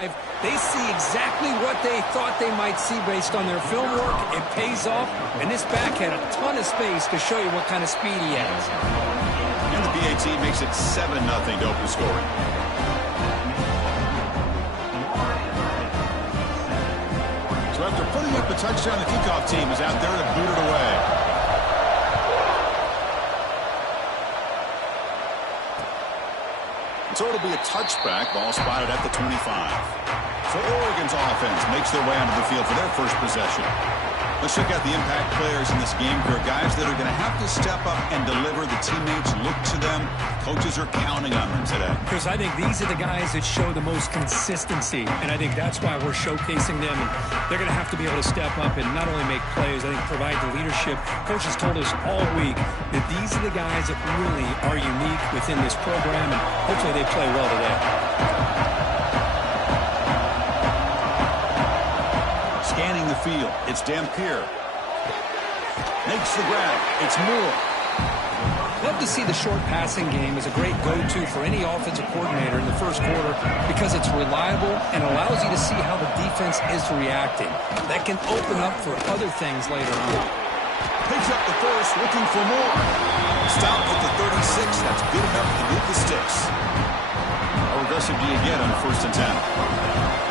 They see exactly what they thought they might see based on their film work. It pays off, and this back had a ton of space to show you what kind of speed he has. And the BAT makes it 7-0 to open scoring. So after putting up a touchdown, the kickoff team is out there to boot it away. So it'll be a touchback, ball spotted at the 25. So Oregon's offense makes their way onto the field for their first possession. Let's check out the impact players in this game. There are guys that are going to have to step up and deliver. The teammates look to them. Coaches are counting on them today. Chris, I think these are the guys that show the most consistency, and I think that's why we're showcasing them. And they're going to have to be able to step up and not only make plays, I think provide the leadership. Coaches told us all week that these are the guys that really are unique within this program, and hopefully they play well today. Scanning the field, it's Dampier. Makes the grab, it's Moore. Love to see the short passing game as a great go-to for any offensive coordinator in the first quarter because it's reliable and allows you to see how the defense is reacting. That can open up for other things later on. Picks up the first, looking for more. Stop at the 36, that's good enough to beat the sticks. How aggressive do you get on first and 10?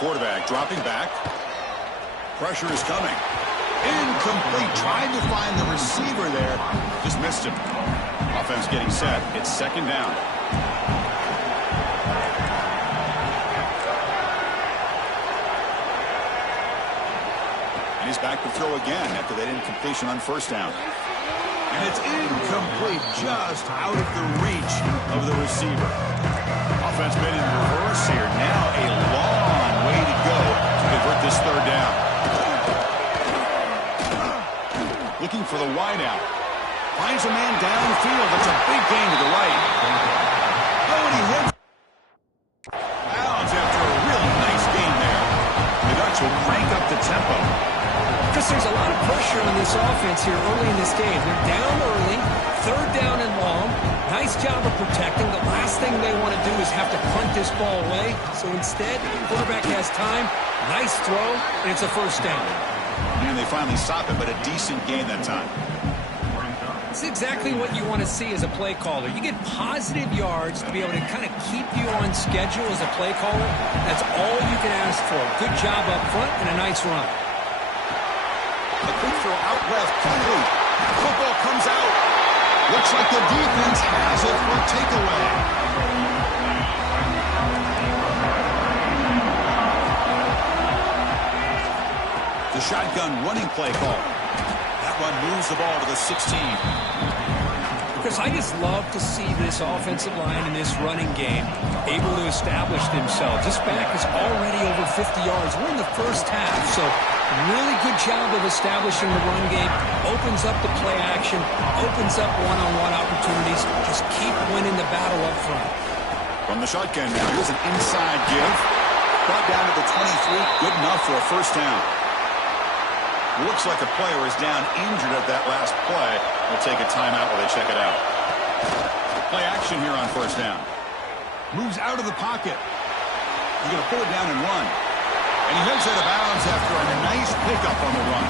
Quarterback dropping back. Pressure is coming. Incomplete. Tried to find the receiver there. Just missed him. Offense getting set. It's second down. And he's back to throw again after that incompletion on first down. And it's incomplete. Just out of the reach of the receiver. Offense been in reverse here. Now a long way to go to convert this third down. Looking for the wideout. Finds a man downfield. That's a big gain to the right. Oh, and he hits. Bounds after a really nice gain there. The Ducks will crank up the tempo. Chris, there's a lot of pressure on this offense here early in this game. They're down early, third down and long. Nice job of protecting. The last thing they want to do is have to punt this ball away. So instead, the quarterback has time. Nice throw, and it's a first down. And they finally stop it, but a decent gain that time. It's exactly what you want to see as a play caller. You get positive yards to be able to kind of keep you on schedule as a play caller. That's all you can ask for. Good job up front and a nice run. A quick throw out left, complete. Football comes out. Looks like the defense has it for takeaway. The shotgun running play call. That one moves the ball to the 16. Chris, I just love to see this offensive line in this running game able to establish themselves. This back is already over 50 yards. We're in the first half, so really good job of establishing the run game. Opens up the play action, opens up one-on-one opportunities. Just keep winning the battle up front. From the shotgun now, here's an inside give. Brought down to the 23, good enough for a first down. Looks like a player is down injured at that last play. We'll take a timeout while they check it out. Play action here on first down. Moves out of the pocket. He's going to pull it down and run. And he heads out of bounds after a nice pickup on the run.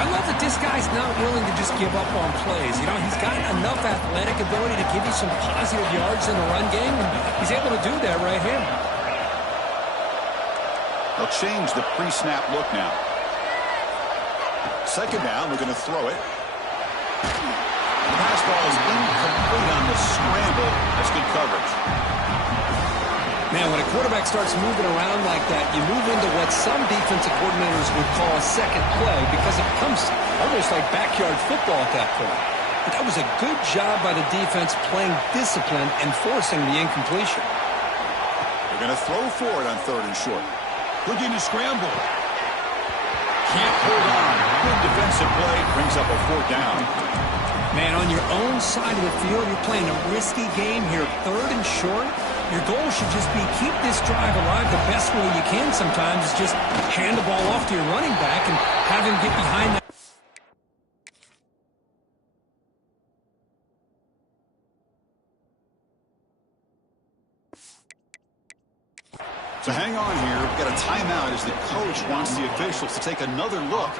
I love that this guy's not willing to just give up on plays. You know, he's got enough athletic ability to give you some positive yards in the run game, and he's able to do that right here. They'll change the pre-snap look now. Second down, we're going to throw it. The pass ball is incomplete on the scramble. That's good coverage. Man, when a quarterback starts moving around like that, you move into what some defensive coordinators would call a second play because it becomes almost like backyard football at that point. But that was a good job by the defense playing discipline and forcing the incompletion. They're going to throw for it on third and short. Looking to scramble. Can't hold on. Good defensive play. Brings up a fourth down. Man, on your own side of the field, you're playing a risky game here. Third and short. Your goal should just be keep this drive alive the best way you can sometimes is just hand the ball off to your running back and have him get behind that. So hang on here. We've got a timeout as the coach wants the officials to take another look.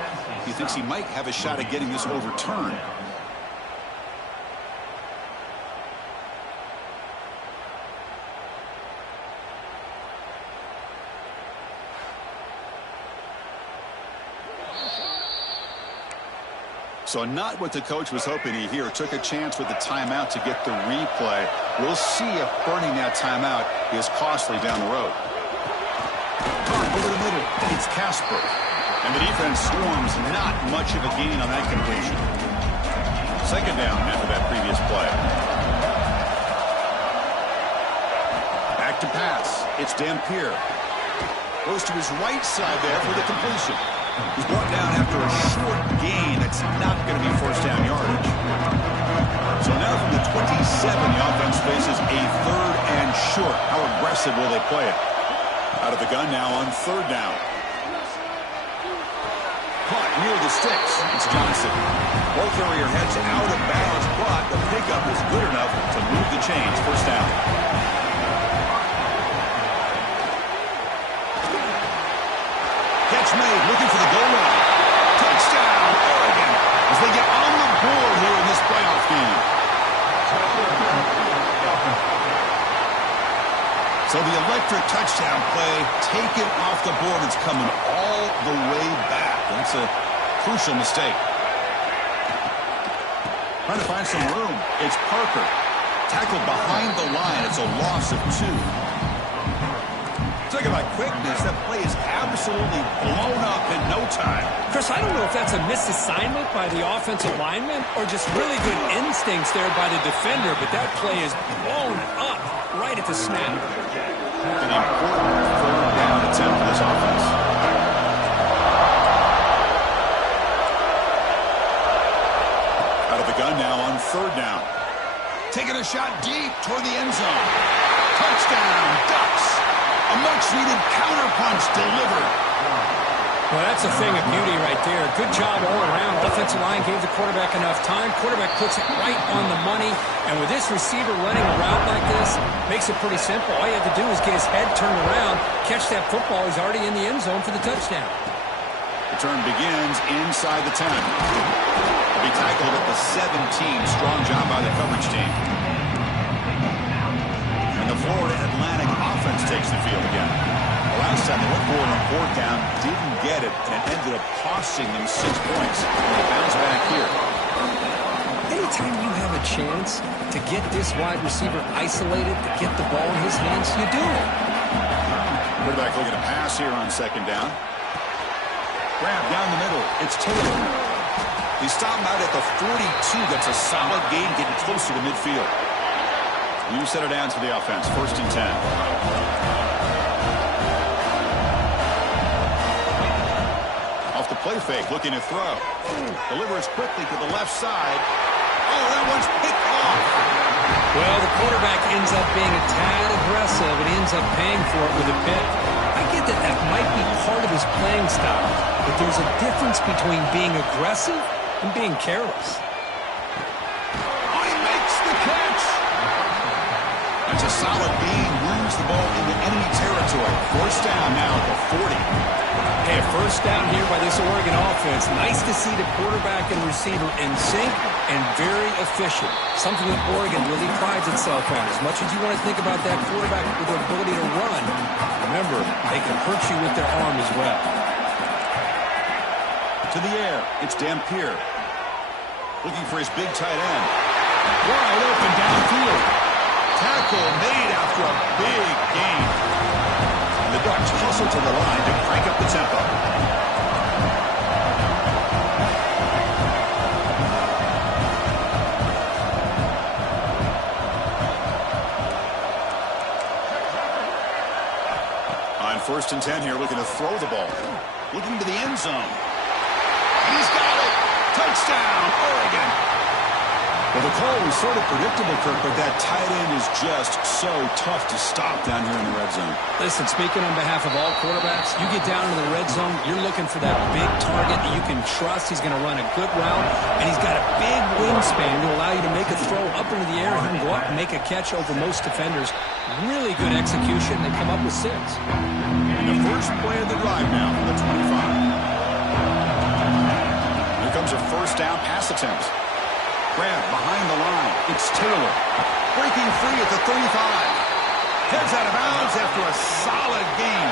He thinks he might have a shot at getting this overturned. So not what the coach was hoping to hear. Took a chance with the timeout to get the replay. We'll see if burning that timeout is costly down the road. Over the middle, it's Casper. And the defense swarms, not much of a gain on that completion. Second down after that previous play. Back to pass. It's Dampier. Goes to his right side there for the completion. He's brought down after a short gain. That's not going to be first down yardage. So now from the 27, the offense faces a third and short. How aggressive will they play it? Out of the gun now on third down. Caught near the sticks. It's Johnson. Ball carrier heads out of bounds, but the pickup is good enough to move the chains. First down. Catch made, looking for the goal line. Touchdown, Oregon, as they get on the board here in this playoff game. So the electric touchdown play taken off the board. It's coming all the way back. That's a crucial mistake. Trying to find some room. It's Parker. Tackled behind the line. It's a loss of 2. Talk about quickness. That play is absolutely blown up in no time. Chris, I don't know if that's a misassignment by the offensive lineman or just really good instincts there by the defender, but that play is blown up right at the snap. An important third down attempt for this offense. Out of the gun now on third down. Taking a shot deep toward the end zone. Touchdown, Ducks. A much-needed counterpunch delivered. Well, that's a thing of beauty right there. Good job all around. Offensive line gave the quarterback enough time. Quarterback puts it right on the money. And with this receiver running a route like this, makes it pretty simple. All you have to do is get his head turned around, catch that football. He's already in the end zone for the touchdown. Return begins inside the 10. He'll be tackled at the 17. Strong job by the coverage team. And the Florida Atlantic offense takes the field again. Last time they went for it on fourth down, didn't get it, and it ended up costing them 6 points. They bounce back here. Anytime you have a chance to get this wide receiver isolated, to get the ball in his hands, you do it. Quarterback looking to pass here on second down. Grab down the middle. It's Taylor. He stopped out at the 42. That's a solid gain, getting closer to midfield. New set of downs for the offense. First and 10. Off the play fake, looking to throw. Delivers quickly to the left side. Oh, that one's picked off. Well, the quarterback ends up being a tad aggressive, and he ends up paying for it with a pick. I get that that might be part of his playing style, but there's a difference between being aggressive and being careless. Oh, he makes the catch. That's a solid gain. Moves the ball into enemy territory. First down now at the 40. Hey, a first down here by this Oregon offense. Nice to see the quarterback and receiver in sync and very efficient. Something that Oregon really prides itself on. As much as you want to think about that quarterback with their ability to run, remember, they can hurt you with their arm as well. To the air, it's Dampier. Looking for his big tight end. Wide open downfield. Tackle made after a big gain. And the Ducks hustle to the line to crank up the tempo. On first and 10 here, looking to throw the ball. Looking to the end zone. He's got it. Touchdown, Oregon. Well, the call was sort of predictable, Kirk, but that tight end is just so tough to stop down here in the red zone. Listen, speaking on behalf of all quarterbacks, you get down into the red zone, you're looking for that big target that you can trust. He's going to run a good route, and he's got a big wingspan to allow you to make a throw up into the air. He can go up and make a catch over most defenders. Really good execution. They come up with 6. And the first play of the drive now from the 25. Here comes a first down pass attempt. Grab behind the line. It's Taylor. Breaking free at the 35. Heads out of bounds after a solid gain.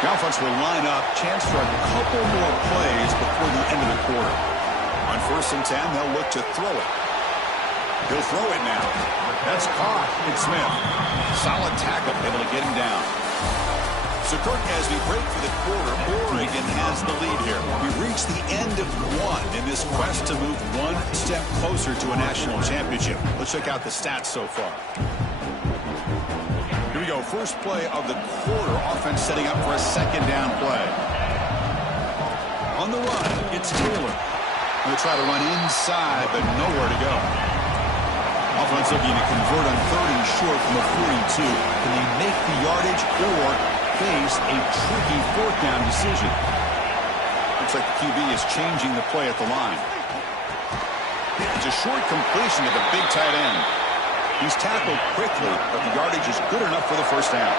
The offense will line up. Chance for a couple more plays before the end of the quarter. On 1st and 10, they'll look to throw it. He'll throw it now. That's caught. It's Smith. Solid tackle. Able to get him down. So, Kirk, as we break for the quarter, Oregon has the lead here. We've reached the end of 1 in this quest to move 1 step closer to a national championship. Let's check out the stats so far. Here we go. First play of the quarter. Offense setting up for a 2nd down play. On the run, it's Taylor. Going to try to run inside, but nowhere to go. Offense looking to convert on 3rd and short from the 42. Can they make the yardage or face a tricky 4th down decision? Looks like the QB is changing the play at the line. It's a short completion to the big tight end. He's tackled quickly, but the yardage is good enough for the 1st down.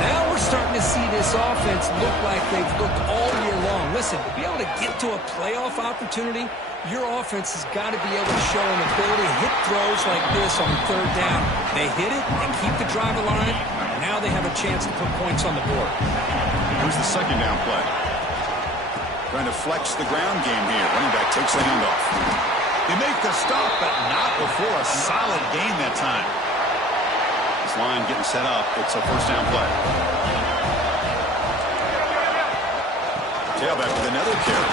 Now we're starting to see this offense look like they've looked all year long. Listen, to be able to get to a playoff opportunity, your offense has got to be able to show an ability to hit throws like this on 3rd down. They hit it and keep the drive alive. Now they have a chance to put points on the board. Here's the 2nd down play. Trying to flex the ground game here. Running back takes the handoff. They make the stop, but not before a solid gain that time. This line getting set up. It's a 1st down play. Tailback with another carry.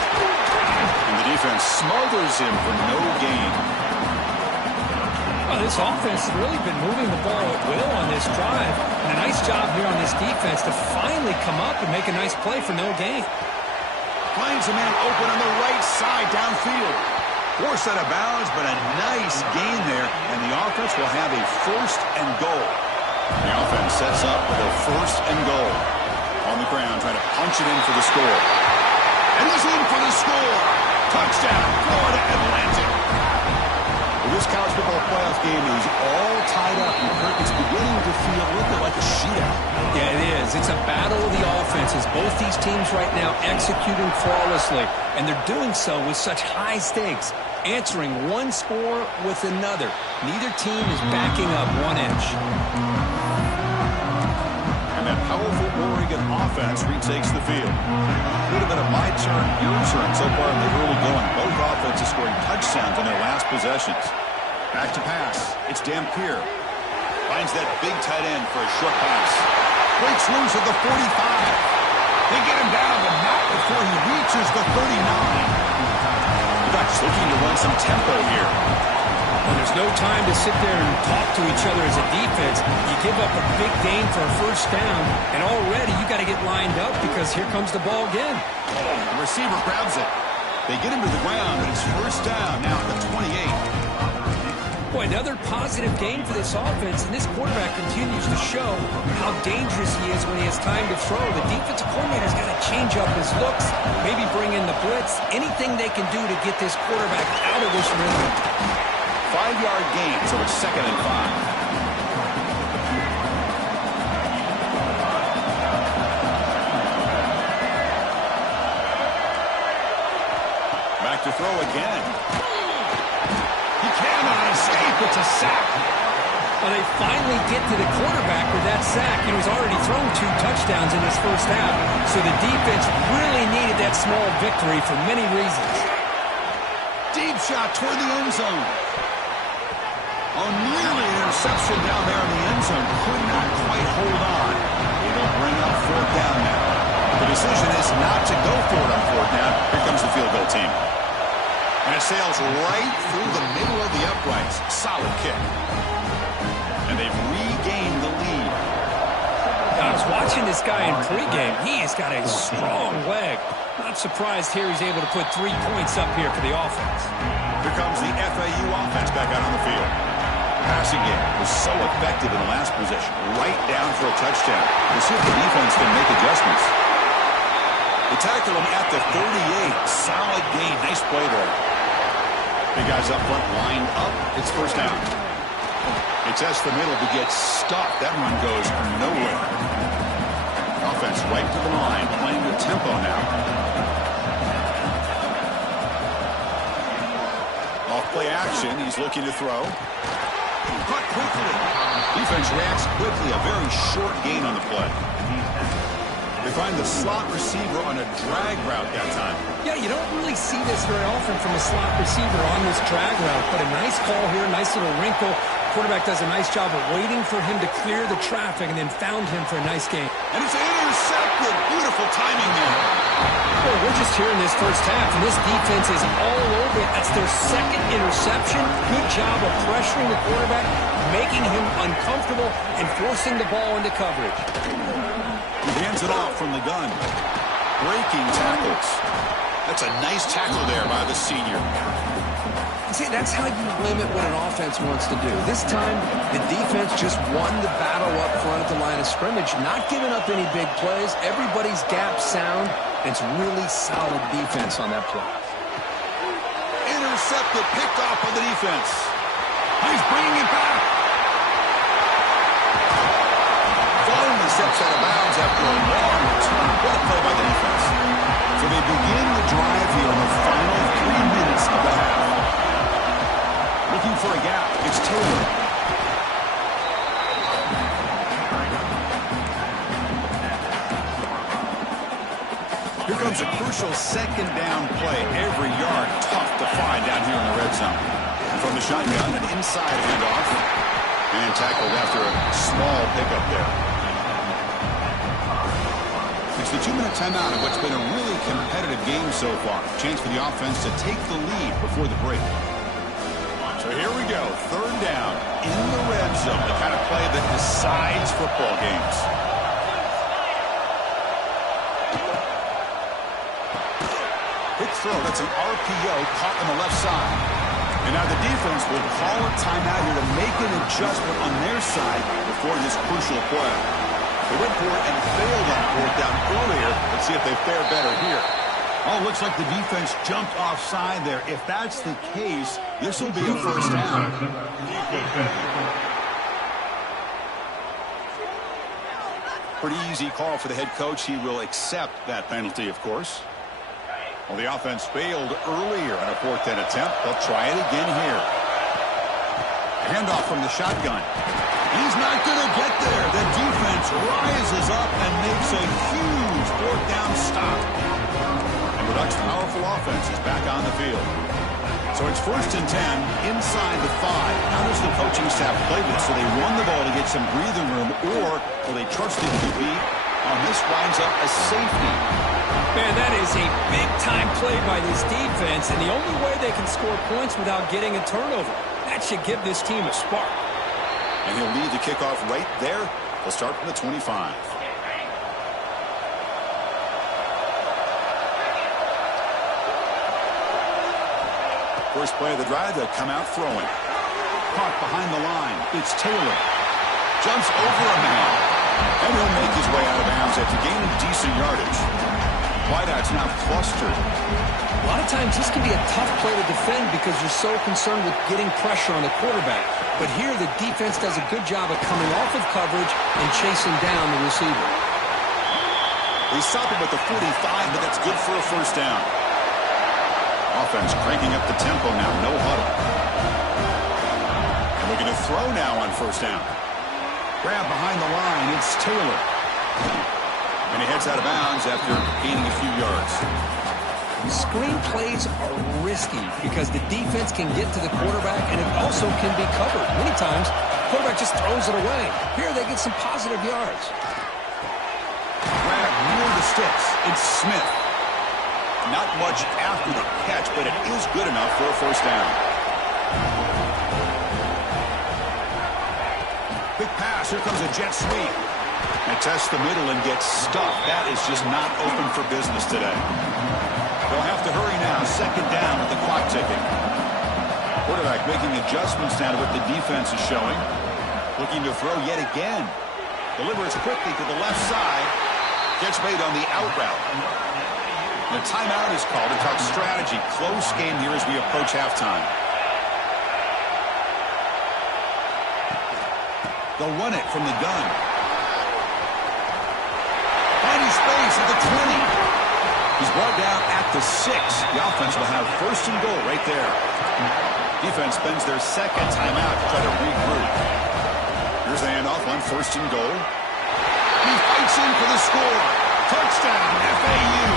And the defense smothers him for no gain. Well, this offense has really been moving the ball at will on this drive. And a nice job here on this defense to finally come up and make a nice play for no gain. Finds a man open on the right side downfield. Forced out of bounds, but a nice gain there. And the offense will have a 1st and goal. The offense sets up with a 1st and goal. On the ground, trying to punch it in for the score. And he's in for the score. Touchdown, Florida Atlantic. Well, this college football playoff game is all tied up. And Kirk, it's beginning to feel a little bit like a shootout. Yeah, it is. It's a battle of the offenses. Both these teams right now executing flawlessly. And they're doing so with such high stakes. Answering one score with another. Neither team is backing up 1 inch. And that powerful Oregon offense retakes the field. A little bit of my turn, your turn so far in the early going. Both offenses scoring touchdowns in their last possessions. Back to pass. It's Dampier. Finds that big tight end for a short pass. Breaks loose at the 45. They get him down, but not before he reaches the 39. Ducks looking to run some tempo here. Well, there's no time to sit there and talk to each other as a defense. You give up a big gain for a 1st down, and already you got to get lined up because here comes the ball again. The receiver grabs it. They get him to the ground, and it's 1st down now at the 28. Boy, another positive game for this offense, and this quarterback continues to show how dangerous he is when he has time to throw. The defensive coordinator's got to change up his looks, maybe bring in the blitz, anything they can do to get this quarterback out of this rhythm. 5-yard gain, so it's 2nd and 5. Back to throw again. He cannot escape. It's a sack. Well, they finally get to the quarterback with that sack. He was already thrown 2 touchdowns in his 1st half, so the defense really needed that small victory for many reasons. Deep shot toward the end zone. Oh, nearly an interception down there in the end zone. Could not quite hold on. It'll bring up 4th down now. The decision is not to go for it on 4th down. Here comes the field goal team. And it sails right through the middle of the uprights. Solid kick. And they've regained the lead. I'm was watching this guy in pregame. He has got a strong leg. Not surprised here he's able to put 3 points up here for the offense. Here comes the FAU offense back out on the field. Passing game was so effective in the last possession. Right down for a touchdown. We'll see if the defense can make adjustments. They tackle him at the 38. Solid gain. Nice play there. Big guys up front lined up. It's first down. He tests the middle to get stuck. That run goes nowhere. Offense right to the line, playing with tempo now. Off play action, he's looking to throw. Caught quickly. Defense reacts quickly. A very short gain on the play. They find the slot receiver on a drag route that time. Yeah, you don't really see this very often from a slot receiver on this drag route, but a nice call here, nice little wrinkle. Quarterback does a nice job of waiting for him to clear the traffic and then found him for a nice gain. And it's intercepted. Beautiful timing there. Well, we're just here in this first half, and this defense is all over it. That's their second interception. Good job of pressuring the quarterback, making him uncomfortable, and forcing the ball into coverage. He hands it off from the gun. Breaking tackles. That's a nice tackle there by the senior. See, that's how you limit what an offense wants to do. This time, the defense just won the battle up front at the line of scrimmage, not giving up any big plays. Everybody's gap sound. It's really solid defense on that play. Intercepted, picked off on the defense. He's bringing it back. Finally steps out of bounds after a long return. What a play by the defense. So they begin the drive here in the final 3 minutes of the half. Looking for a gap. It's Taylor. Here comes a crucial second down play. Every yard tough to find down here in the red zone. From the shotgun, an inside handoff. And tackled after a small pickup there. It's the 2-minute timeout of what's been a really competitive game so far. Chance for the offense to take the lead before the break. So here we go, third down in the red zone, the kind of play that decides football games. Quick throw, that's an RPO caught on the left side. And now the defense will call a timeout here to make an adjustment on their side before this crucial play. They went for it and failed on fourth down earlier. Let's see if they fare better here. Oh, looks like the defense jumped offside there. If that's the case, this will be a first down. Pretty easy call for the head coach. He will accept that penalty, of course. Well, the offense failed earlier on a fourth down attempt. They'll try it again here. Handoff from the shotgun. He's not going to get there. The defense rises up and makes a huge fourth down stop. The Ducks' powerful offense is back on the field. So it's 1st and 10 inside the 5. How does the coaching staff play this? So they run the ball to get some breathing room, or will they trust the QB? This winds up a safety. Man, that is a big-time play by this defense, and the only way they can score points without getting a turnover. That should give this team a spark. And he'll lead the kickoff right there. They'll start from the 25. First play of the drive, they'll come out throwing. Caught behind the line. It's Taylor. Jumps over a man. And he'll make his way out of bounds after gaining decent yardage. Wideouts now clustered. A lot of times this can be a tough play to defend because you're so concerned with getting pressure on the quarterback. But here the defense does a good job of coming off of coverage and chasing down the receiver. They stop him at the 45, but that's good for a first down. Offense cranking up the tempo now, no huddle. And we're going to throw now on first down. Grab behind the line, it's Taylor. And he heads out of bounds after gaining a few yards. Screen plays are risky because the defense can get to the quarterback and it also can be covered. Many times, the quarterback just throws it away. Here they get some positive yards. Grab near the sticks, it's Smith. Not much after the catch, but it is good enough for a first down. Quick pass, here comes a jet sweep. And tests the middle and gets stuffed. That is just not open for business today. They'll have to hurry now. Second down with the clock ticking. Quarterback making adjustments now to what the defense is showing. Looking to throw yet again. Delivers quickly to the left side. Gets made on the out route. The timeout is called to talk strategy. Close game here as we approach halftime. They'll run it from the gun. Finding space at the 20. He's brought down at the 6. The offense will have first and goal right there. Defense spends their second timeout to try to regroup. Here's the handoff on first and goal. He fights in for the score. Touchdown, FAU.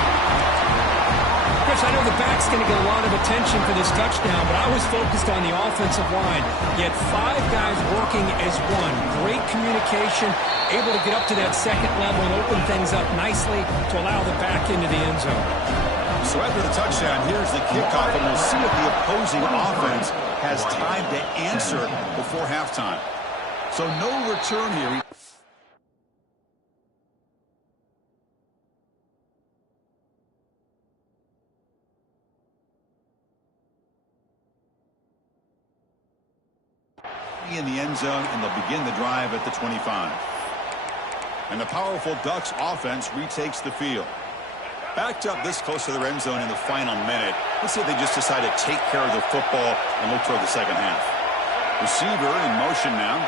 Chris, I know the back's going to get a lot of attention for this touchdown, but I was focused on the offensive line. You had 5 guys working as one. Great communication, able to get up to that second level and open things up nicely to allow the back into the end zone. So after the touchdown, here's the kickoff, and we'll see if the opposing offense has time to answer before halftime. So no return here. In the end zone, and they'll begin the drive at the 25. And the powerful Ducks offense retakes the field. Backed up this close to the end zone in the final minute. Let's see if they just decide to take care of the football and look toward the second half. Receiver in motion now.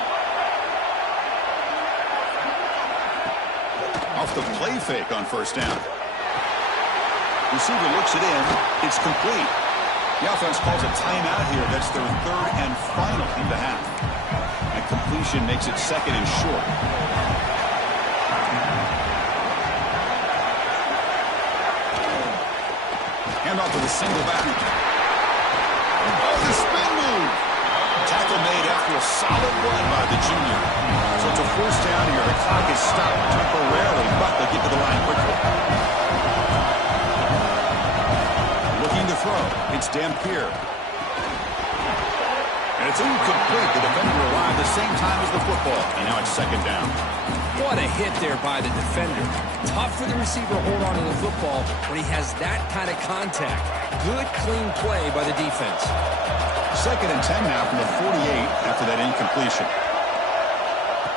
Off the play fake on first down. Receiver looks it in. It's complete. The offense calls a timeout here. That's their third and final in the half. And completion makes it second and short. Hand off to the single back. Oh, the spin move. Tackle made after a solid run by the junior. So it's a first down here. The clock is stopped temporarily, but they'll get to the line quickly. Looking to throw. It's Dampier. And it's incomplete. The defender arrived the same time as the football. And now it's second down. What a hit there by the defender. Tough for the receiver to hold on to the football when he has that kind of contact. Good, clean play by the defense. Second and 10 now from the 48 after that incompletion.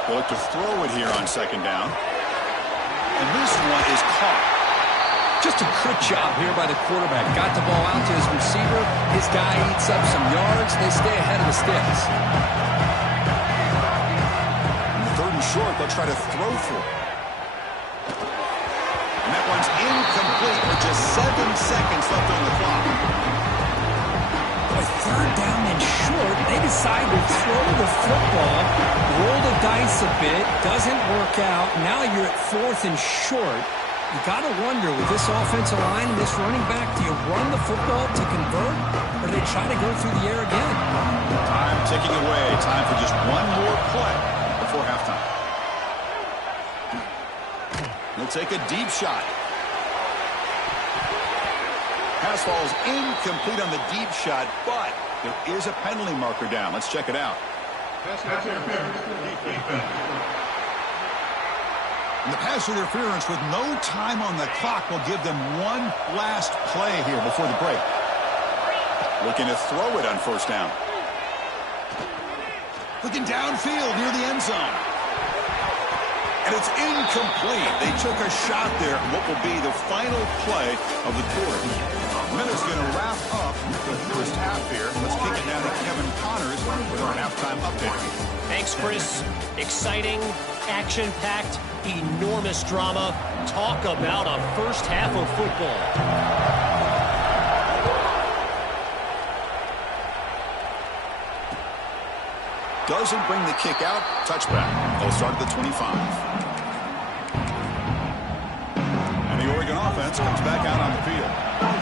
They'll look to throw it here on second down. And this one is caught. Just a good job here by the quarterback. Got the ball out to his receiver. His guy eats up some yards. They stay ahead of the sticks. Third and short, they'll try to throw for it. And that one's incomplete with just 7 seconds left on the clock. With third down and short, they decide to throw the football, roll the dice a bit, doesn't work out. Now you're at fourth and short. You got to wonder, with this offensive line and this running back, do you run the football to convert, or do they try to go through the air again? Time ticking away. Time for just one more play before halftime. He'll take a deep shot. Pass falls incomplete on the deep shot, but there is a penalty marker down. Let's check it out. And the pass interference with no time on the clock will give them one last play here before the break. Looking to throw it on first down. Looking downfield near the end zone. And it's incomplete. They took a shot there, what will be the final play of the quarter. Minute's going to wrap up the first half here. Let's kick it down to Kevin Connors with our halftime update. Thanks, Chris. Exciting, action-packed, enormous drama. Talk about a first half of football. Doesn't bring the kick out. Touchback. They'll start at the 25. And the Oregon offense comes back out on the field.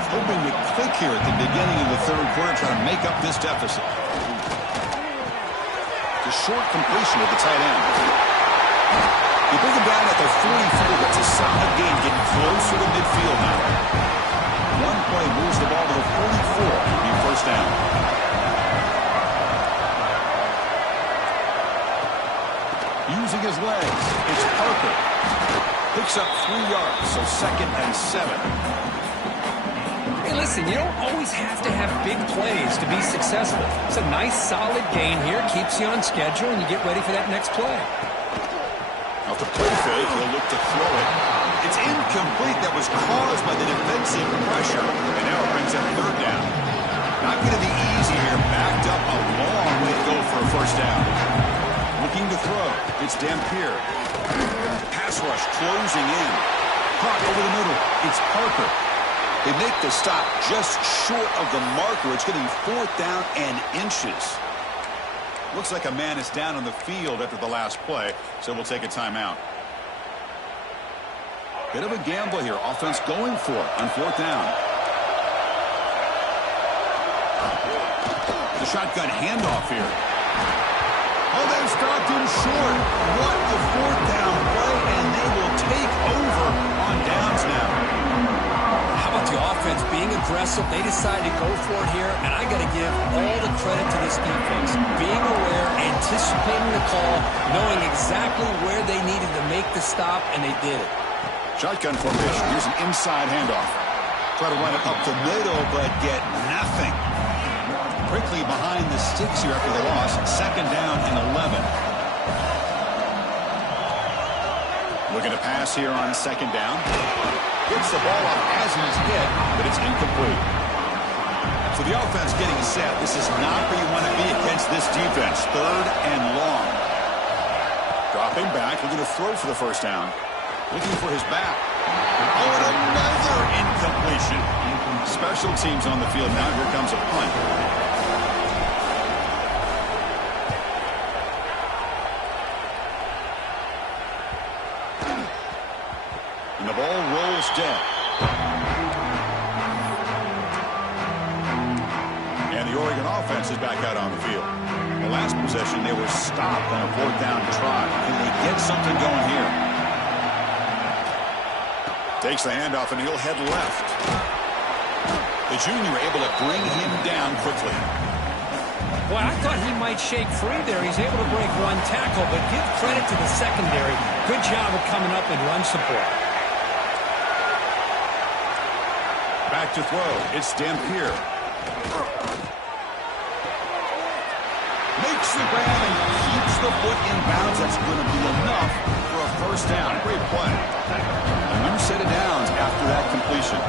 Hoping to click here at the beginning of the third quarter, trying to make up this deficit. The short completion with the tight end. He brings him down at the 44. That's a solid gain, getting closer to midfield now. One play moves the ball to the 44. It'll be first down. Using his legs, it's Parker. so 2nd and 7. Hey, listen, you don't always have to have big plays to be successful. It's a nice, solid gain here. Keeps you on schedule, and you get ready for that next play. Off the play fake, he'll look to throw it. It's incomplete. That was caused by the defensive pressure, and now it brings up 3rd down. Not going to be easy here. Backed up a long way to go for a 1st down. Looking to throw. It's Dampier. Pass rush closing in. Caught over the middle. It's Parker. They make the stop just short of the marker. It's going to be 4th down and inches. Looks like a man is down on the field after the last play, so we'll take a timeout. Bit of a gamble here. Offense going for it on 4th down. The shotgun handoff here. Oh, they've stopped him short. What a 4th down play, and they will take over on downs now. How about the offense being aggressive? They decided to go for it here, and I got to give all the credit to this defense. Being aware, anticipating the call, knowing exactly where they needed to make the stop, and they did it. Shotgun formation. Here's an inside handoff. Try to run it up the middle, but get nothing. Quickly behind the sticks here after the loss. 2nd down and 11. Looking to pass here on 2nd down. Gets the ball up as he's hit, but it's incomplete. So the offense getting set. This is not where you want to be against this defense. 3rd and long. Dropping back, looking to throw for the 1st down. Looking for his back. Oh, and another incompletion. Special teams on the field now. Here comes a punt. And the ball rolls dead. And the Oregon offense is back out on the field. The last possession, they were stopped on a 4th down try. Can they get something going here? Takes the handoff, and he'll head left. The junior able to bring him down quickly. Boy, I thought he might shake free there. He's able to break 1 tackle, but give credit to the secondary. Good job of coming up and run support. Back to throw. It's Dampier. Makes the grab and keeps the foot in bounds. That's going to be enough for a 1st down. Great play. A new set of downs after that completion.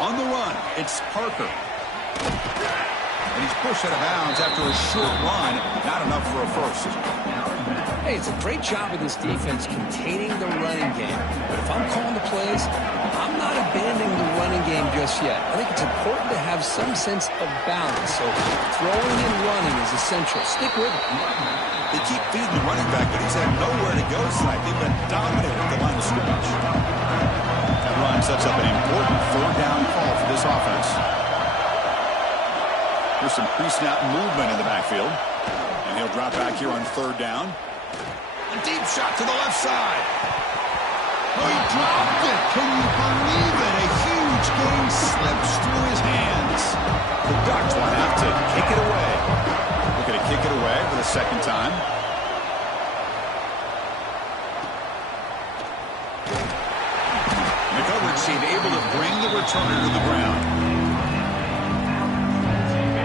On the run, it's Parker. And he's pushed out of bounds after a short run. Not enough for a 1st. Hey, it's a great job of this defense containing the running game. But if I'm calling the plays, I'm not abandoning the running game just yet. I think it's important to have some sense of balance. So throwing and running is essential. Stick with it. They keep feeding the running back, but he's had nowhere to go tonight. They've been dominating at the line of scrimmage. That run sets up an important 4th down call for this offense. There's some pre-snap movement in the backfield. And he'll drop back here on 3rd down. A deep shot to the left side. Oh, he dropped it. Can you believe it? A huge gain slips through his hands. The Ducks will have to kick it away. Looking to kick it away for the 2nd time. The coverage team able to bring the returner to the ground.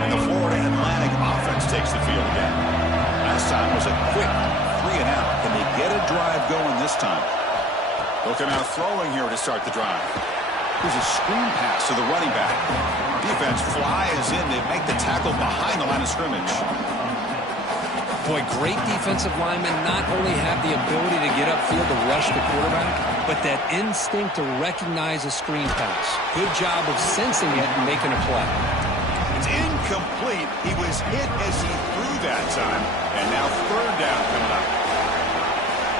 And the Florida Atlantic offense takes the field again. Last time was a quick 3-and-out. Can they get a drive going this time? They'll come out throwing here to start the drive. Here's a screen pass to the running back. Defense flies in. They make the tackle behind the line of scrimmage. Boy, great defensive linemen not only have the ability to get upfield to rush the quarterback, but that instinct to recognize a screen pass. Good job of sensing it and making a play. It's incomplete. He was hit as he threw that time. And now 3rd down coming up.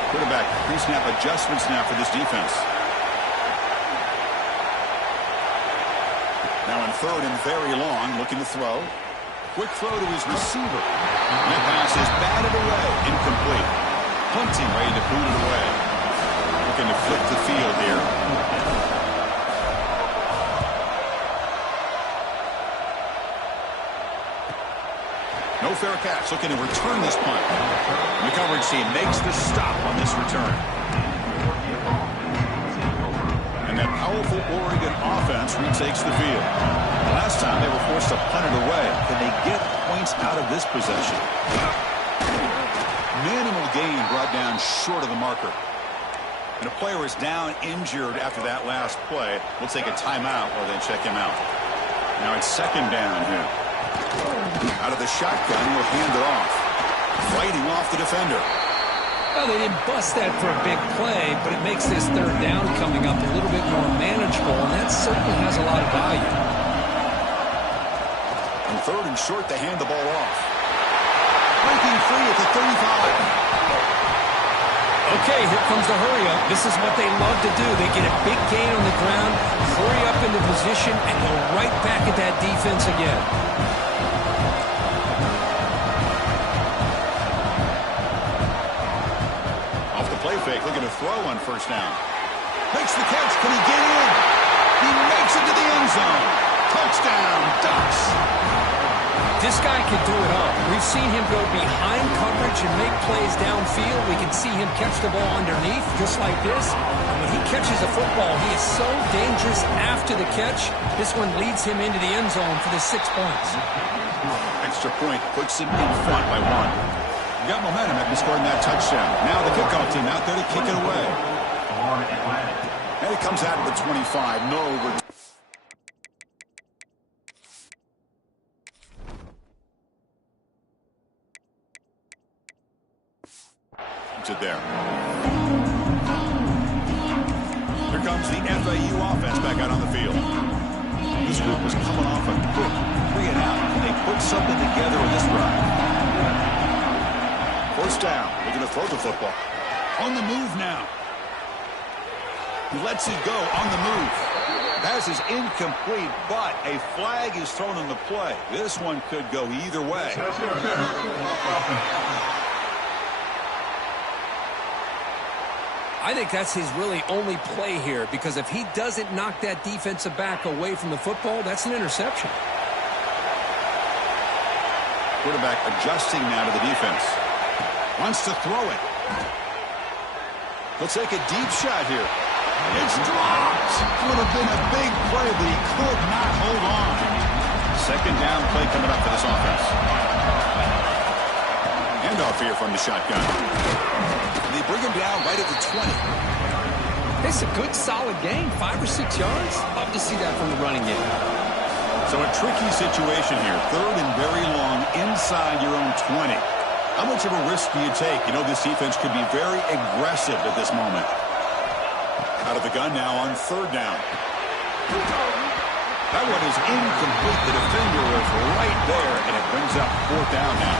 Quarterback pre-snap adjustments now for this defense. Now in 3rd and very long, looking to throw. Quick throw to his receiver. And that pass is batted away. Incomplete. Hunting ready to boot it away. Looking to flip the field here. No fair catch. Looking to return this punt. And the coverage team makes the stop on this return. And that powerful Oregon offense retakes the field. Last time they were forced to punt it away. Can they get points out of this possession? Minimal gain brought down short of the marker. And a player is down injured after that last play. We'll take a timeout or then check him out. Now it's second down here. Out of the shotgun, he'll hand it off. Fighting off the defender. Well, they didn't bust that for a big play, but it makes this third down coming up a little bit more manageable, and that certainly has a lot of value. On third and short, they hand the ball off. Breaking free at the 35. Okay, here comes the hurry up. This is what they love to do. They get a big gain on the ground, hurry up into position, and go right back at that defense again. Play fake, looking to throw on first down. Makes the catch. Can he get in? He makes it to the end zone. Touchdown, Ducks. This guy can do it all. We've seen him go behind coverage and make plays downfield. We can see him catch the ball underneath, just like this. And when he catches a football, he is so dangerous after the catch. This one leads him into the end zone for the 6 points. Extra point puts him in front by 1. Got momentum after scoring that touchdown. Now the kickoff team out there to kick it away. And it comes out of the 25. No return. There. Here comes the FAU offense back out on the field. This group was coming off a quick 3 and out, and they put something together in this drive. First down. They're going to throw the football. On the move now. He lets it go on the move. Pass is incomplete, but a flag is thrown on the play. This one could go either way. I think that's his really only play here, because if he doesn't knock that defensive back away from the football, that's an interception. Quarterback adjusting now to the defense. Wants to throw it. He'll take a deep shot here. It's dropped. Would have been a big play, but he could not hold on. Second down play coming up for this offense. Handoff here from the shotgun. They bring him down right at the 20. It's a good, solid game. 5 or 6 yards. Love to see that from the running game. So a tricky situation here. Third and very long inside your own 20. How much of a risk do you take? You know, this defense could be very aggressive at this moment. Out of the gun now on third down. That one is incomplete. The defender was right there, and it brings up fourth down now.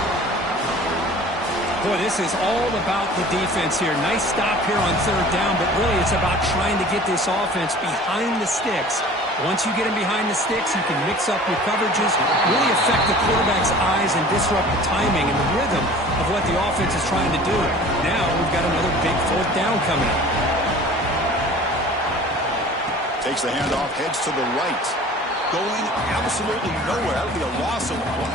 Boy, this is all about the defense here. Nice stop here on third down, but really it's about trying to get this offense behind the sticks. Once you get him behind the sticks, you can mix up your coverages, really affect the quarterback's eyes and disrupt the timing and the rhythm of what the offense is trying to do. Now we've got another big fourth down coming up. Takes the handoff, heads to the right. Going absolutely nowhere. That would be a loss of the play.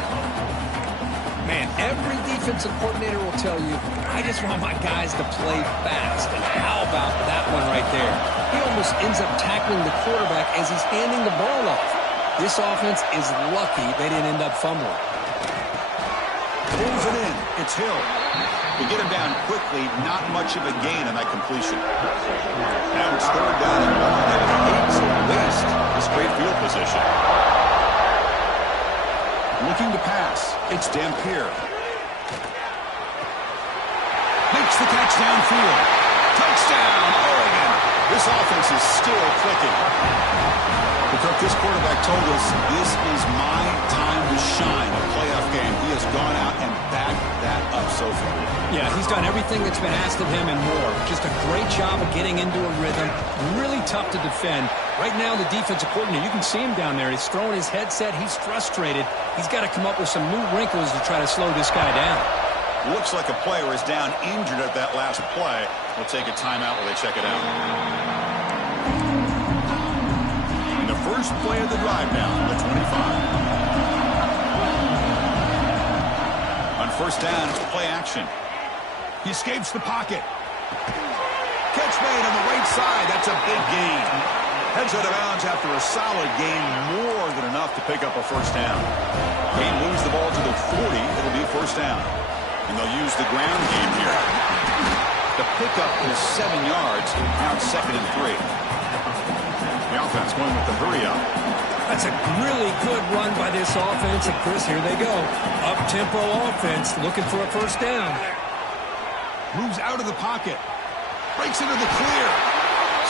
Man, every defensive coordinator will tell you, I just want my guys to play fast. And how about that one right there? He almost ends up tackling the quarterback as he's handing the ball off. This offense is lucky they didn't end up fumbling. Pulls it in. It's Hill. We get him down quickly. Not much of a gain on that completion. Now it's third down and 1. They have 8 to waste this great field position. Looking to pass. It's Dampier. Makes the catch downfield. Touchdown, Oregon. This offense is still clicking. Because this quarterback told us this is my time to shine, a playoff game. He has gone out and backed that up so far. Yeah, he's done everything that's been asked of him and more. Just a great job of getting into a rhythm. Really tough to defend. Right now, the defensive coordinator, you can see him down there. He's throwing his headset. He's frustrated. He's got to come up with some new wrinkles to try to slow this guy down. Looks like a player is down injured at that last play. We'll take a timeout while they check it out. And the first play of the drive now, the 25. On first down, it's play action. He escapes the pocket. Catch made on the right side. That's a big gain. Heads out of bounds after a solid gain, more than enough to pick up a first down. Gain moves the ball to the 40. It'll be first down. And they'll use the ground game here. The pickup is 7 yards. Now it's 2nd and 3. The offense going with the hurry up. That's a really good run by this offense. And Chris, here they go. Up-tempo offense looking for a first down. Moves out of the pocket. Breaks into the clear.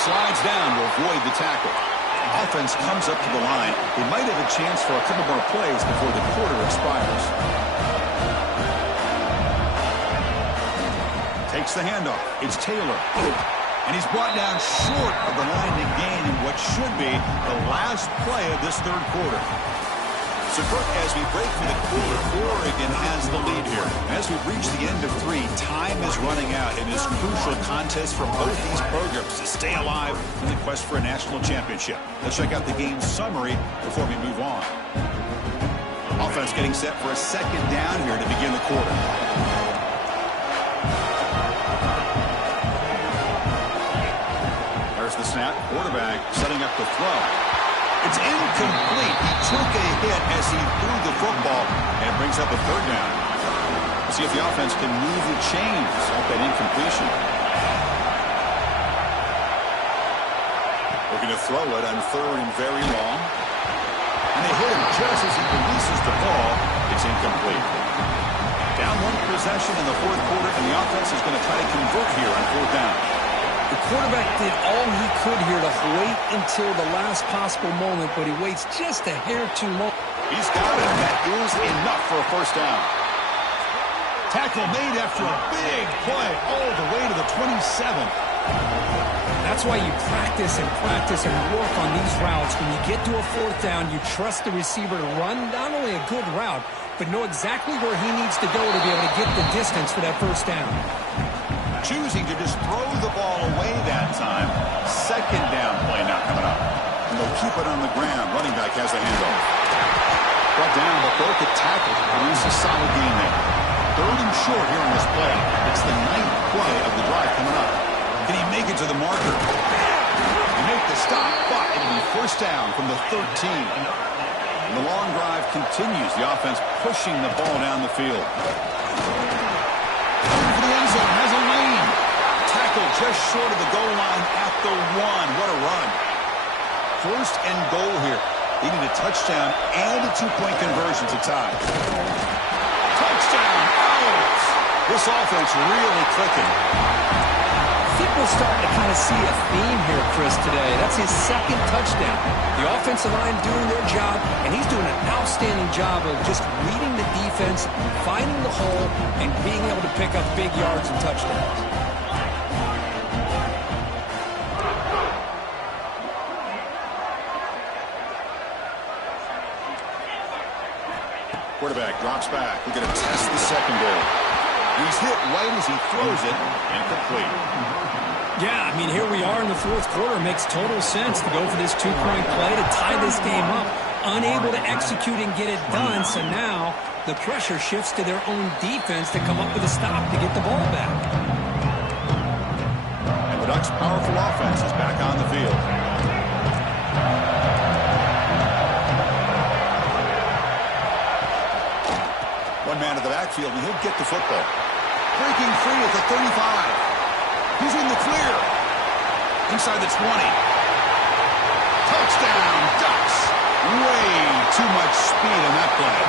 Slides down to avoid the tackle. Offense comes up to the line. They might have a chance for a couple more plays before the quarter expires. Takes the handoff. It's Taylor. And he's brought down short of the line to gain in what should be the last play of this third quarter. So, Kirk, as we break for the quarter, Oregon has the lead here. As we reach the end of 3, time is running out in this crucial contest for both these programs to stay alive in the quest for a national championship. Let's check out the game summary before we move on. Offense getting set for a second down here to begin the quarter. There's the snap. Quarterback setting up the throw. It's incomplete. He took a hit as he threw the football, and it brings up a third down. Let's see if the offense can move the chains off that incompletion. We're going to throw it on 3rd and very long. And they hit him just as he releases the ball. It's incomplete. Down 1 possession in the 4th quarter, and the offense is going to try to convert here on 4th down. The quarterback did all he could here to wait until the last possible moment, but he waits just a hair too long. He's got it. That is enough for a first down. Tackle made after a big play all the way to the 27. That's why you practice and work on these routes. When you get to a 4th down, you trust the receiver to run not only a good route, but know exactly where he needs to go to be able to get the distance for that first down. Choosing to just throw the ball away that time. 2nd down play now coming up. And they'll keep it on the ground. Running back has the handoff. Brought down, but broke the tackle. Produce a solid gain there. 3rd and short here on this play. It's the 9th play of the drive coming up. Can he make it to the marker? He make the stop, but it'll be first down from the 13. And the long drive continues. The offense pushing the ball down the field. Over for the end zone. Has a lane. Tackle just short of the goal line at the 1. What a run. 1st and goal here. They need a touchdown and a 2-point conversion to tie. Touchdown. Out. This offense really clicking. I think we're starting to kind of see a theme here, Chris, today. That's his 2nd touchdown. The offensive line doing their job, and he's doing an outstanding job of just reading the defense, finding the hole, and being able to pick up big yards and touchdowns. Quarterback drops back. We're going to test the secondary. He's hit right as he throws it, incomplete. Yeah, I mean, here we are in the 4th quarter. It makes total sense to go for this 2-point play to tie this game up. Unable to execute and get it done, so now the pressure shifts to their own defense to come up with a stop to get the ball back. And the Ducks' powerful offense is back on the field. One man to the backfield, and he'll get the football. Breaking free at the 35. He's in the clear. Inside the 20. Touchdown, Ducks. Way too much speed in that play.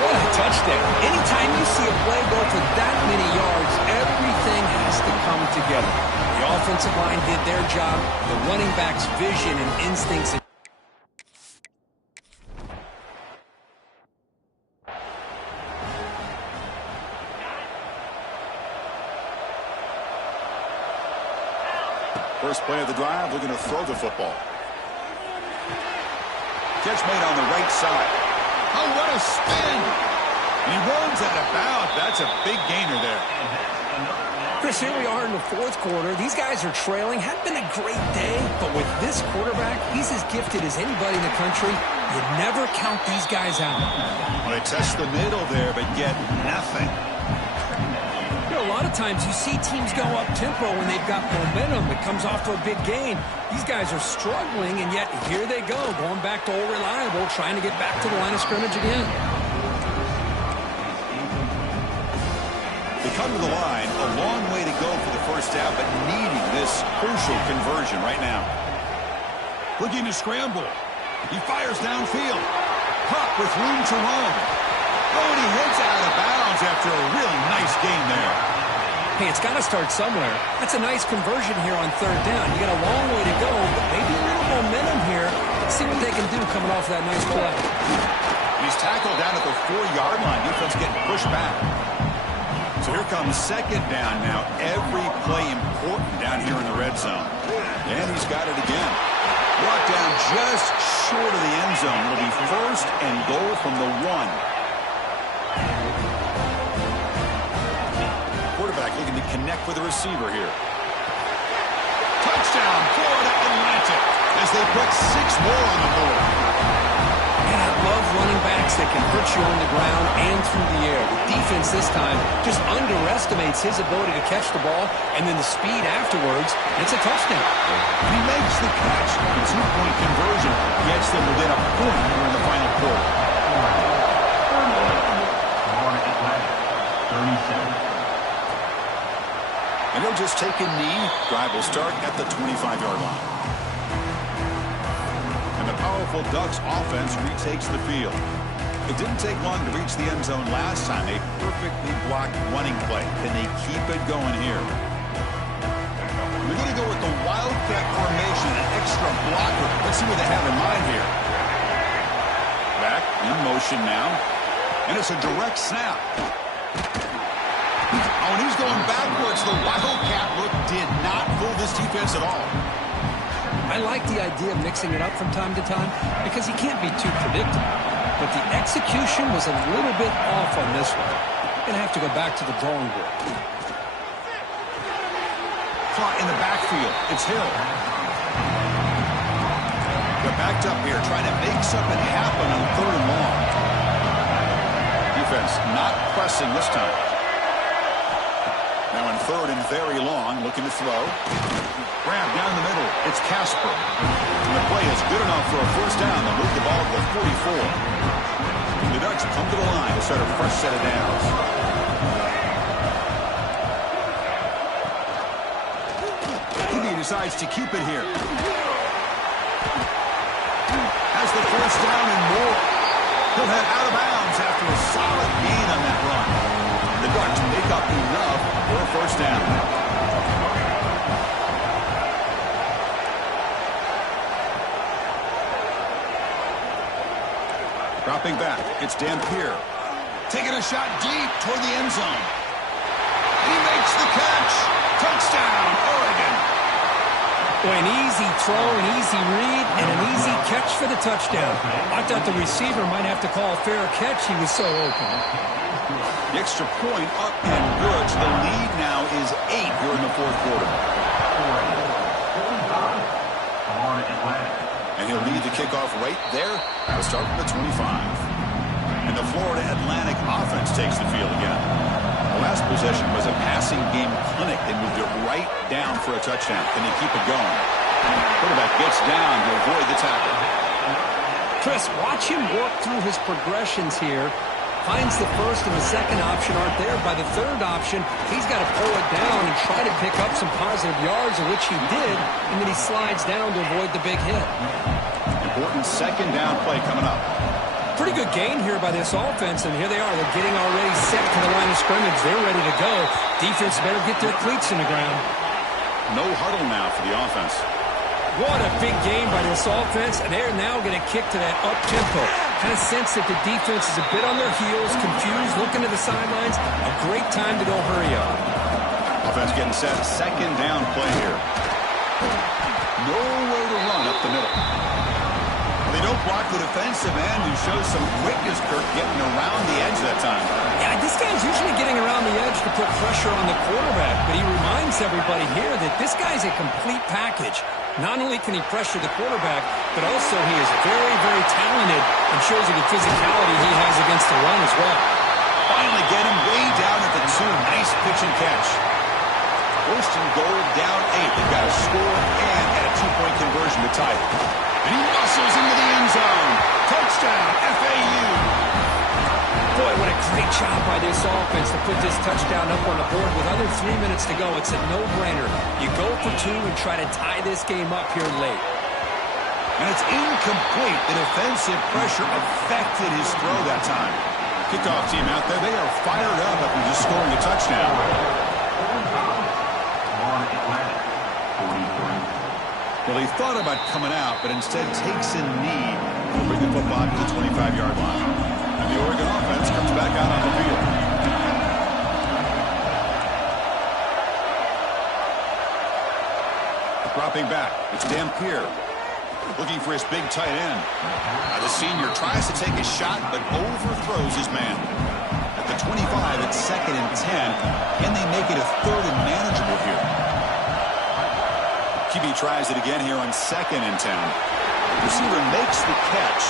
What a touchdown. Anytime you see a play go for that many yards, everything has to come together. The offensive line did their job. The running back's vision and instincts. First play of the drive, we're going to throw the football. Catch made on the right side. Oh, what a spin! And he runs out of bounds. That's a big gainer there. Chris, here we are in the 4th quarter. These guys are trailing. Hadn't been a great day, but with this quarterback, he's as gifted as anybody in the country. You never count these guys out. Well, they test the middle there, but get nothing. know, a lot of times you see teams go up-tempo when they've got momentum. It comes off to a big gain. These guys are struggling, and yet here they go, going back to old reliable, trying to get back to the line of scrimmage again. They come to the line, a long way to go for the first half, but needing this crucial conversion right now. Looking to scramble. He fires downfield. Puck with room to run. Oh, and he hits out of bounds after a really nice game there. Hey, it's got to start somewhere. That's a nice conversion here on third down. You got a long way to go, but maybe a little momentum here. Let's see what they can do coming off that nice play. He's tackled down at the 4-yard line. Defense getting pushed back. So here comes second down now. Every play important down here in the red zone. And he's got it again. Brought down just short of the end zone. It'll be first and goal from the 1. Quarterback looking to connect with the receiver here. Touchdown, Florida Atlantic, as they put 6 more on the board. And I love running backs that can hurt you on the ground and through the air. The defense this time just underestimates his ability to catch the ball, and then the speed afterwards, it's a touchdown. He makes the catch. The 2-point conversion gets them within a point here in the final quarter. Florida Atlantic, 37. And he'll just take a knee. Drive will start at the 25-yard line. And the powerful Ducks offense retakes the field. It didn't take long to reach the end zone last time. A perfectly blocked running play. Can they keep it going here? We're going to go with the Wildcat formation, an extra blocker. Let's see what they have in mind here. Back in motion now. And it's a direct snap. Oh, and he's going backwards. The Wildcat look did not fool this defense at all. I like the idea of mixing it up from time to time because he can't be too predictable. But the execution was a little bit off on this one. Going to have to go back to the drawing board. Caught in the backfield. It's Hill. They're backed up here, trying to make something happen on 3rd and long. Defense not pressing this time. Now in 3rd and very long, looking to throw. Grab down the middle. It's Casper. And the play is good enough for a first down. They'll move the ball to the 44. The Ducks come to the line to start a fresh set of downs. He decides to keep it here. Has the first down and more. He'll head out of bounds after a solid gain on that run. The Ducks make up enough for a first down. Dropping back, it's Dampier. Taking a shot deep toward the end zone. And he makes the catch. Touchdown, Oregon. Boy, an easy throw, an easy read, and an easy catch for the touchdown. I thought the receiver might have to call a fair catch. He was so open. The extra point up and good. So the lead now is 8 here in the 4th quarter. And he'll lead the kickoff right there. We'll start from the 25. And the Florida Atlantic offense takes the field again. The last possession was a passing game clinic. They moved it right down for a touchdown. Can they keep it going? Quarterback gets down to avoid the tackle. Chris, watch him work through his progressions here. Finds the first and the second option aren't there. By the third option, he's got to pull it down and try to pick up some positive yards, of which he did, and then he slides down to avoid the big hit. Important second down play coming up. Pretty good gain here by this offense, and here they are. They're getting already set to the line of scrimmage. They're ready to go. Defense better get their cleats in the ground. No huddle now for the offense. What a big game by this offense, and they're now going to kick to that up-tempo. Kind of sense that the defense is a bit on their heels, confused, looking to the sidelines. A great time to go hurry up. Offense getting set. Second down play here. Nowhere to run up the middle. They don't block the defensive end, who shows some quickness, Kirk, getting around the edge that time. Yeah, this guy's usually getting around the edge to put pressure on the quarterback, but he reminds everybody here that this guy's a complete package. Not only can he pressure the quarterback, but also he is very, very talented and shows you the physicality he has against the run as well. finally get him way down at the 2. Nice pitch and catch. First and goal, down 8. They've got a score and a 2-point conversion to tie it. And he muscles into the end zone. Touchdown, FAU. Boy, what a great job by this offense to put this touchdown up on the board. With under 3 minutes to go, it's a no-brainer. You go for 2 and try to tie this game up here late. And it's incomplete. The defensive pressure affected his throw that time. Kickoff team out there, they are fired up after just scoring a touchdown. Well, he thought about coming out, but instead takes a knee to bring the football to the 25-yard line. And the Oregon offense comes back out on the field. Dropping back, it's Dampier. Looking for his big tight end. The senior tries to take a shot, but overthrows his man. At the 25, it's 2nd and 10. Can they make it a 3rd and manageable here? QB tries it again here on 2nd and 10. Receiver makes the catch.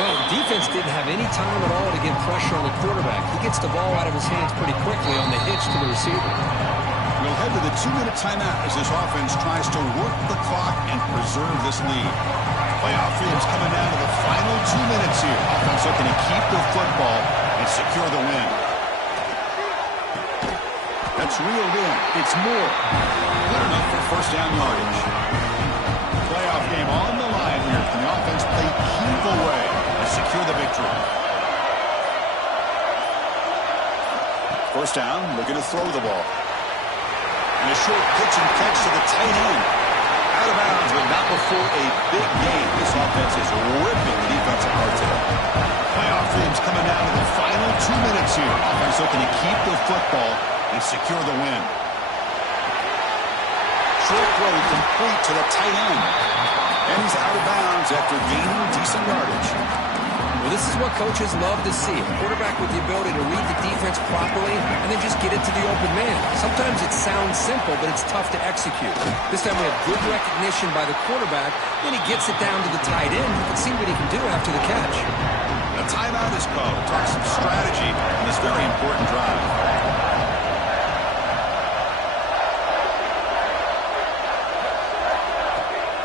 Well, the defense didn't have any time at all to get pressure on the quarterback. He gets the ball out of his hands pretty quickly on the hitch to the receiver. We'll head to the 2-minute timeout as this offense tries to work the clock and preserve this lead. Playoff fields coming down to the final 2 minutes here. Offense looking to keep the football and secure the win. That's reeled in. It's more. Good enough for first down yardage. Playoff game on the line here. Can the offense play keep away and secure the victory? First down, looking to throw the ball. And a short pitch and catch to the tight end. Out of bounds, but not before a big game. This offense is ripping the defense apart today. Playoff themes coming down to the final 2 minutes here. Offense looking to keep the football and secure the win. Short throw complete to the tight end. And he's out of bounds after gaining decent yardage. Well, this is what coaches love to see. A quarterback with the ability to read the defense properly and then just get it to the open man. Sometimes it sounds simple, but it's tough to execute. This time we have good recognition by the quarterback. Then he gets it down to the tight end. You can see what he can do after the catch. A timeout is called. Talk some strategy in this very important drive.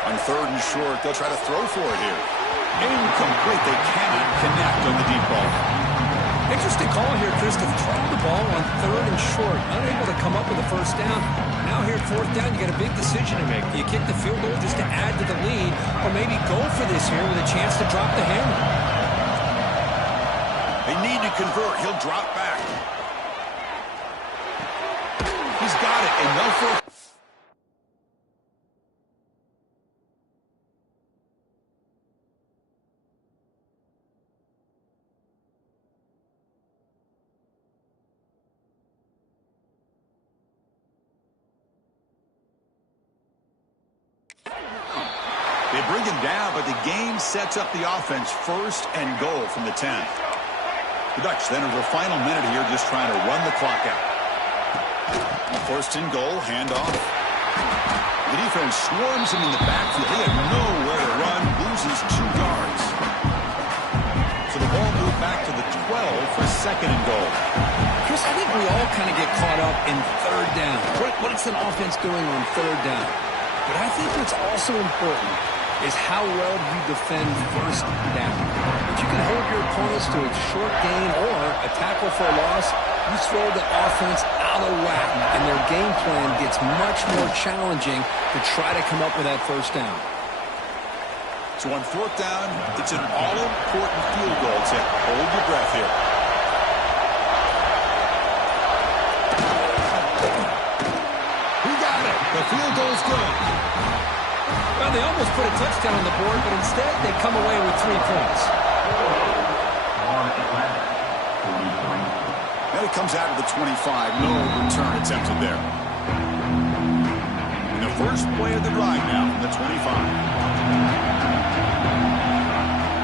On 3rd and short, they'll try to throw for it here. Incomplete. They cannot connect on the deep ball. Interesting call here, Chris, to throw the ball on 3rd and short. Unable to come up with a first down. Now here, 4th down, you got a big decision to make. Do you kick the field goal just to add to the lead, or maybe go for this here with a chance to drop the hammer? They need to convert. He'll drop back. He's got it. Enough for... They bring him down, but the game sets up the offense 1st and goal from the 10. The Ducks then over the final minute here just trying to run the clock out. 1st and goal, handoff. The defense swarms him in the backfield. They have nowhere to run, loses 2 yards. So the ball moved back to the 12 for 2nd and goal. Chris, I think we all kind of get caught up in 3rd down. What's an offense doing on 3rd down? But I think what's also important is how well you defend 1st down. If you can hold your opponents to a short gain or a tackle for a loss, you throw the offense out of whack, and their game plan gets much more challenging to try to come up with that 1st down. So on 4th down, it's an all-important field goal to hold your breath here. He got it. The field goal's good. Well, they almost put a touchdown on the board, but instead they come away with 3 points. Then it comes out of the 25. No return attempted there. And the first play of the drive now from the 25.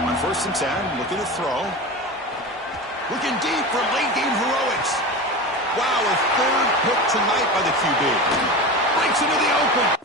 On 1st and 10, looking to throw. Looking deep for late-game heroics. Wow, a 3rd pick tonight by the QB. Breaks into the open.